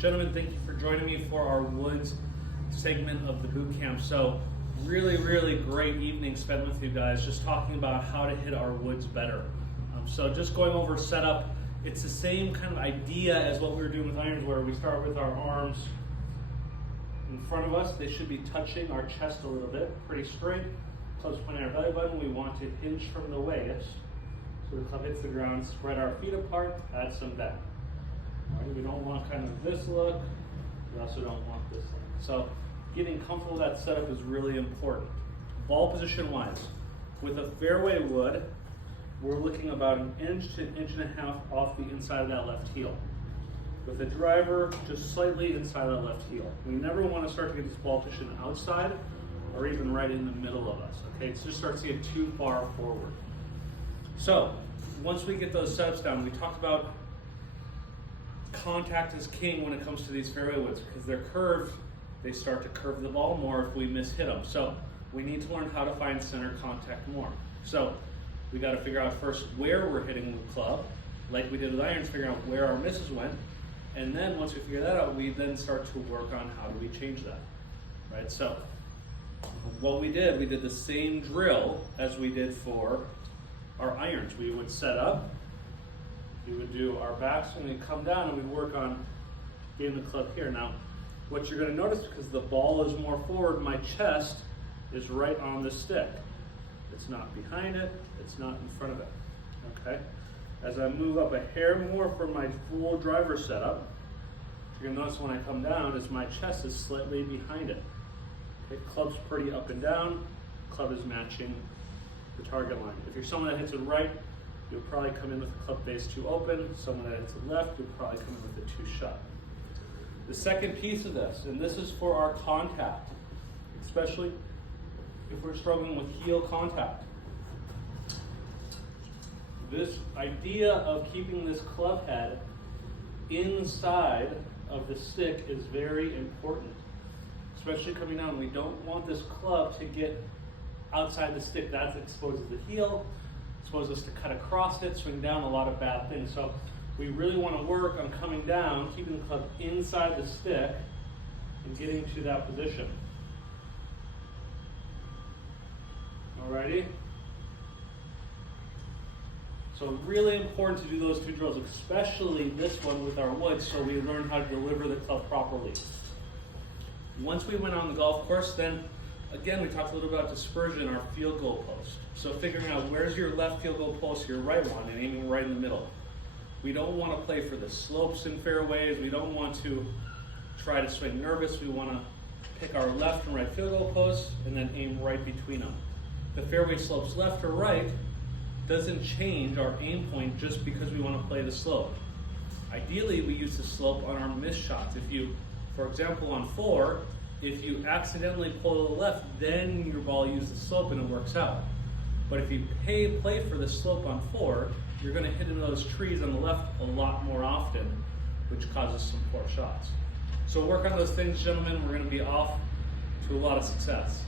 Gentlemen, thank you for joining me for our woods segment of the boot camp. So really great evening spent with you guys, just talking about how to hit our woods better. So just going over setup, it's the same kind of idea as what we were doing with irons, where we start with our arms in front of us. They should be touching our chest a little bit, pretty straight. Club's pointing at our belly button. We want to hinge from the waist. So the club hits the ground, spread our feet apart, add some bend. All right, we don't want kind of this look. We also don't want this look. So getting comfortable with that setup is really important. Ball position wise, with a fairway wood, we're looking about an inch to an inch and a half off the inside of that left heel. With a driver, just slightly inside of that left heel. We never want to start to get this ball position outside or even right in the middle of us. Okay, it just starts to get too far forward. So once we get those setups down, we talked about contact is king when it comes to these fairway woods, because they're curved, they start to curve the ball more if we miss hit them. So we need to learn how to find center contact more. So we got to figure out first where we're hitting the club, like we did with irons, figure out where our misses went, and then once we figure that out, we then start to work on how do we change that, right? So what we did the same drill as we did for our irons. We would set up, we would do our backs, and we'd come down and we'd work on getting the club here. Now, what you're going to notice, because the ball is more forward, my chest is right on the stick. It's not behind it, it's not in front of it, okay? As I move up a hair more for my full driver setup, you're gonna notice when I come down is my chest is slightly behind it. Okay, club's pretty up and down, club is matching the target line. If you're someone that hits it right, you'll probably come in with the club face too open. Someone that hits it left, you'll probably come in with it too shut. The second piece of this, and this is for our contact, especially if we're struggling with heel contact. This idea of keeping this club head inside of the stick is very important, especially coming down. We don't want this club to get outside the stick. That exposes the heel, exposes us to cut across it, swing down, a lot of bad things. So we really want to work on coming down, keeping the club inside the stick, and getting to that position. Alrighty? So really important to do those two drills, especially this one with our woods, so we learn how to deliver the club properly. Once we went on the golf course, then again, we talked a little about dispersion, our field goal post. So figuring out where's your left field goal post, your right one, and aiming right in the middle. We don't want to play for the slopes in fairways. We don't want to try to swing nervous. We want to pick our left and right field goal posts and then aim right between them. The fairway slopes left or right doesn't change our aim point just because we want to play the slope. Ideally, we use the slope on our missed shots. If you, for example, on 4, if you accidentally pull to the left, then your ball uses the slope and it works out. But if you play for the slope on 4, you're going to hit into those trees on the left a lot more often, which causes some poor shots. So work on those things, gentlemen. We're going to be off to a lot of success.